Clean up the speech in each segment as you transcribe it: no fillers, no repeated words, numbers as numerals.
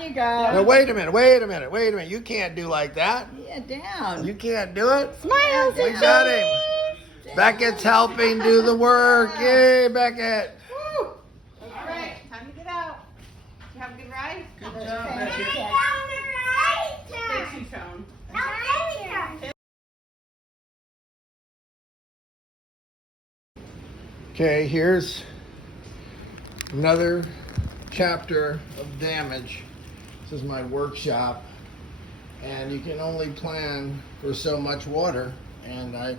Down you go. Now wait a minute. You can't do like that. Yeah, down. You can't do it. Smile. We got him. Beckett's helping do the work. Yay, Beckett. Woo. All right, time to get out. Did you have a good ride? Good job, Beckett. Thanks, you, Sean. Okay, here's another chapter of damage. This is my workshop, and you can only plan for so much water, and I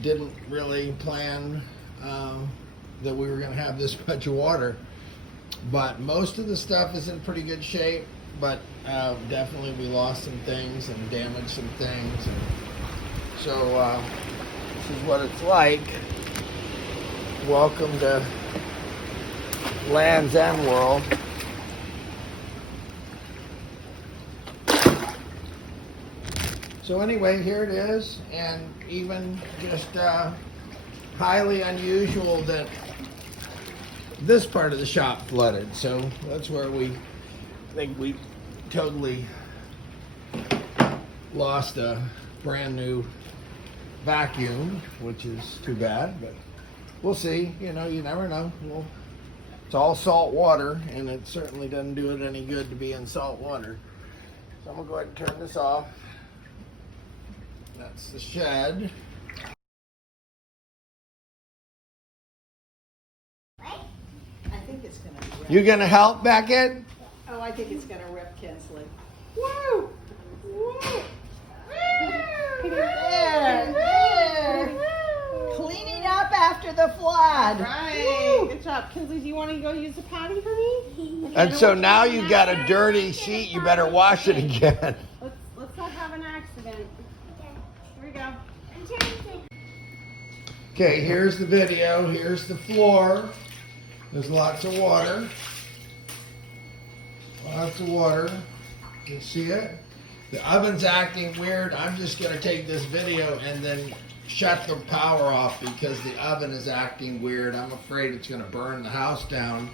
didn't really plan that we were going to have this much water, but most of the stuff is in pretty good shape, but definitely we lost some things and damaged some things, and so this is what it's like. Welcome to Land's End World. So anyway, here it is, and even just highly unusual that this part of the shop flooded. So that's where we think we totally lost a brand new vacuum, which is too bad, but we'll see. You know, you never know. It's all salt water, and it certainly doesn't do it any good to be in salt water. So I'm gonna go ahead and turn this off. That's the shed. I think it's going to rip. You gonna help, Beckett? Oh, I think it's going to rip, Kinsley. Woo! There. Cleaning up after the flood. Right. Good job. Kinsley, do you want to go use the potty for me? And so now you got a dirty sheet. You better wash it again. Let's not have an accident. Here we go. Okay, here's the video. Here's the floor. There's lots of water. Lots of water. You can see it. The oven's acting weird. I'm just going to take this video and then shut the power off because the oven is acting weird. I'm afraid it's going to burn the house down.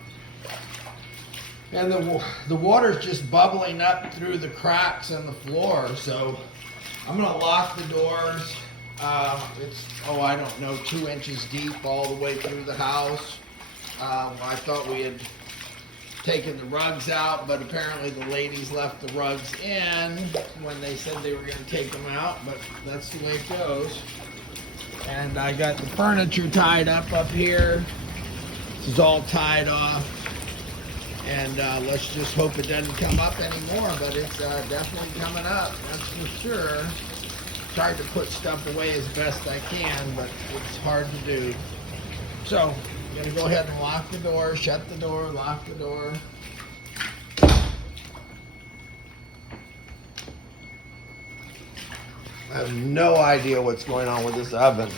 And the water's just bubbling up through the cracks in the floor. So I'm going to lock the doors. It's, I don't know, 2 inches deep all the way through the house. I thought we had taken the rugs out, but apparently the ladies left the rugs in when they said they were going to take them out, but that's the way it goes. And I got the furniture tied up here. This is all tied off. And let's just hope it doesn't come up anymore, but it's definitely coming up, that's for sure. Tried to put stuff away as best I can, but it's hard to do. So, I'm going to go ahead and lock the door, shut the door, lock the door. I have no idea what's going on with this oven,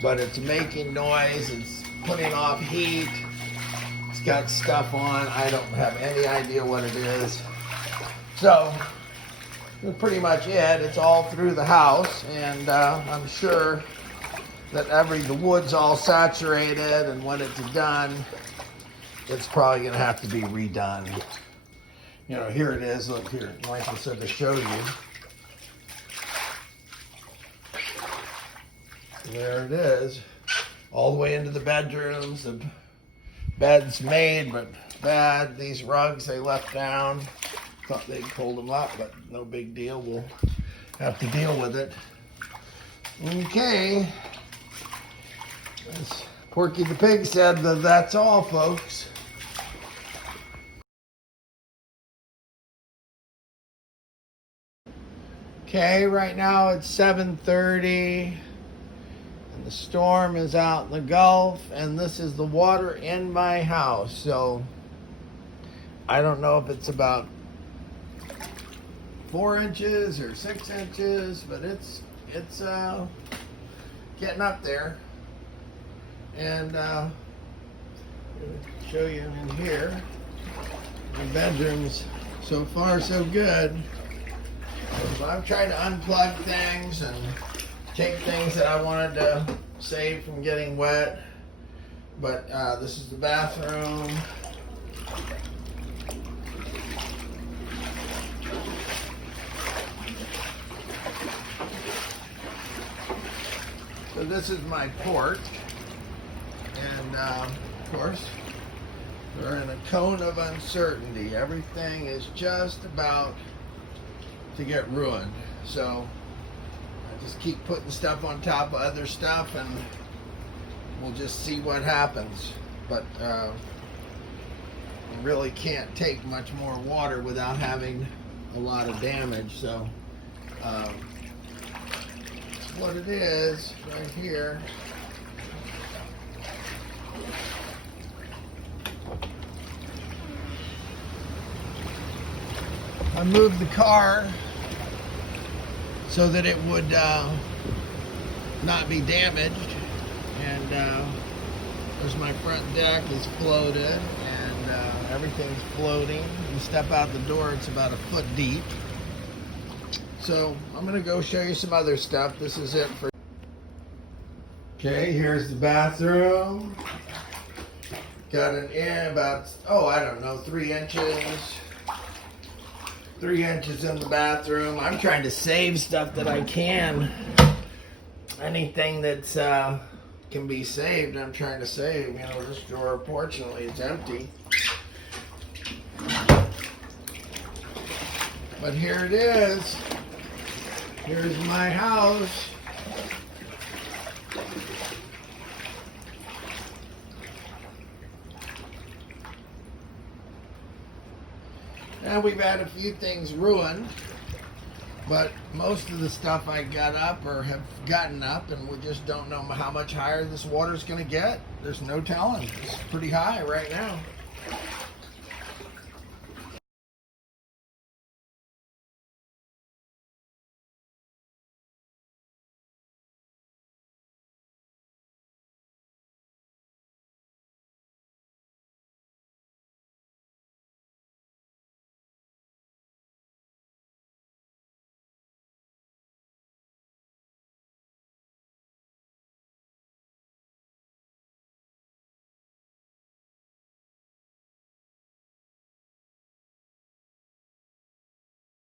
but it's making noise, it's putting off heat, it's got stuff on, I don't have any idea what it is. So, that's pretty much it. It's all through the house, and I'm sure that the wood's all saturated, and when it's done, it's probably going to have to be redone. You know, here it is. Look here, Michael said to show you. There it is, all the way into the bedrooms. The bed's made, but bad. These rugs they left down. Thought they'd pulled them up, but no big deal. We'll have to deal with it. Okay. As Porky the Pig said, that's all, folks. Okay, right now it's 7:30, and the storm is out in the Gulf, and this is the water in my house. So I don't know if it's about 4 inches or 6 inches, but it's getting up there. And I'll show you in here. The bedrooms, so far so good. So I'm trying to unplug things and take things that I wanted to save from getting wet. But this is the bathroom. So this is my porch, and of course we're in a cone of uncertainty. Everything is just about to get ruined. So I just keep putting stuff on top of other stuff, and we'll just see what happens. But you really can't take much more water without having a lot of damage. So that's what it is right here. I moved the car so that it would not be damaged, and there's my front deck is floated, and everything's floating. You step out the door, it's about a foot deep. So I'm gonna go show you some other stuff. This is it for. Okay, here's the bathroom. Got an in about, I don't know, 3 inches. 3 inches in the bathroom. I'm trying to save stuff that I can. Anything that's can be saved, I'm trying to save. You know, this drawer, fortunately, it's empty. But here it is. Here's my house. And we've had a few things ruined, but most of the stuff I got up or have gotten up, and we just don't know how much higher this water's going to get. There's no telling. It's pretty high right now.